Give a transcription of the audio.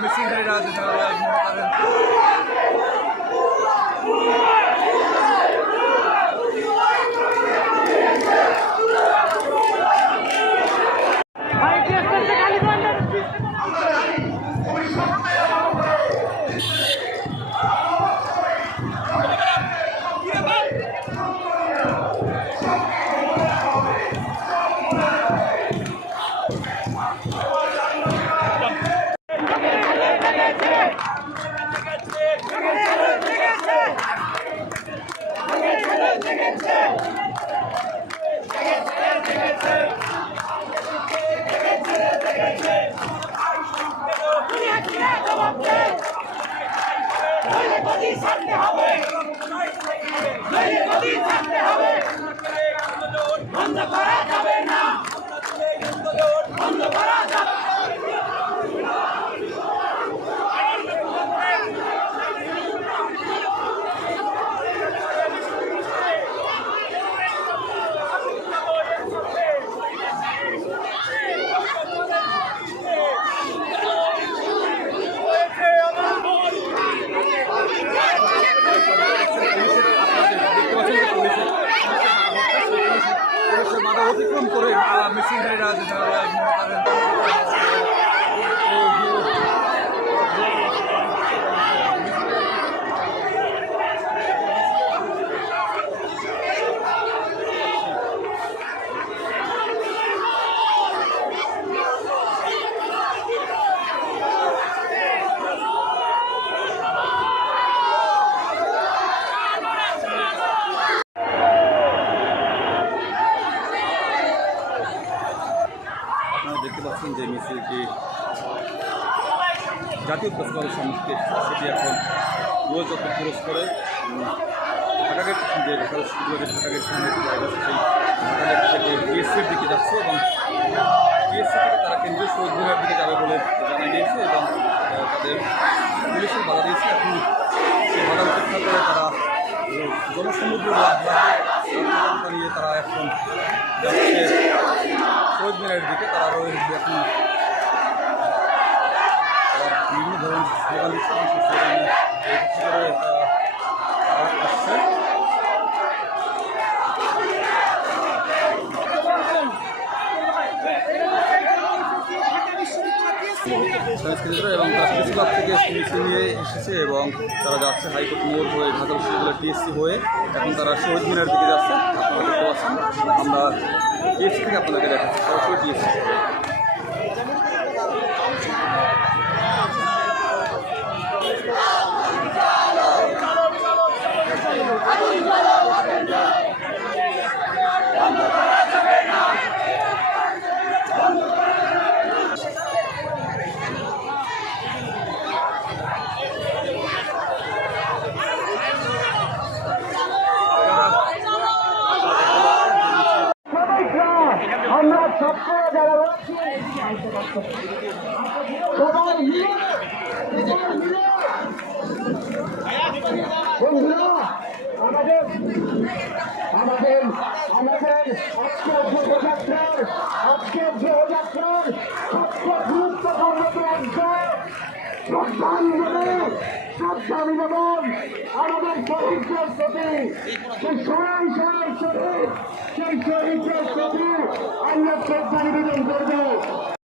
missing red as well. ¡Vamos! অতিক্রম করে মেশিনারিরা আছে আপনারা দেখতে পাচ্ছেন যে মিছিলটি জাতীয় প্রেসক্লাবের সামনে থেকে সেটি এখন রোজ যত ক্রস করে। ঢাকাগেট ঢাকাগেট জায়গা সেই ঢাকাগেট থেকে দিকে যাচ্ছে এবং বিএসসি তারা কেন্দ্রীয় শহীদ মিনার দিকে যাবে বলে জানা গিয়েছে এবং তাদের পুলিশের বাধা দিয়েছে। এখন সেই বাধা উপেক্ষা করে তারা জনসমুদ্র নিয়ে তারা এখন যাচ্ছে। শহীদ মিনারের দিকে তারা এখন তারা বিভিন্ন ধরনের স্লোগান দিচ্ছে এবং সেই স্লোগানে এই করে তারা আসছে সংস্কৃতিরা এবং তারা প্রেস ক্লাব থেকে মিছিল নিয়ে এসেছে এবং তারা যাচ্ছে হাইকোর্ট মোড় হয়ে ঢাকা বিশ্ববিদ্যালয় টিএসসি হয়ে এখন তারা শহীদ মিনার দিকে যাচ্ছে। আপনারা দেখতে পাচ্ছেন আমরা টিএসসি থেকে আপনাদেরকে দেখাচ্ছি। সরাসরি টিএসসি আমরা ছাত্র যারা রয়েছি আমাদের আমাদের আমাদের আজকের শোভাযাত্রার আজকের শোভাযাত্রার সবচেয়ে শ্রদ্ধাঞ্জলি শ্রদ্ধা নিবেদন আমাদের শহীদদের প্রতি সেই প্রতি আমরা শ্রদ্ধা নিবেদন করব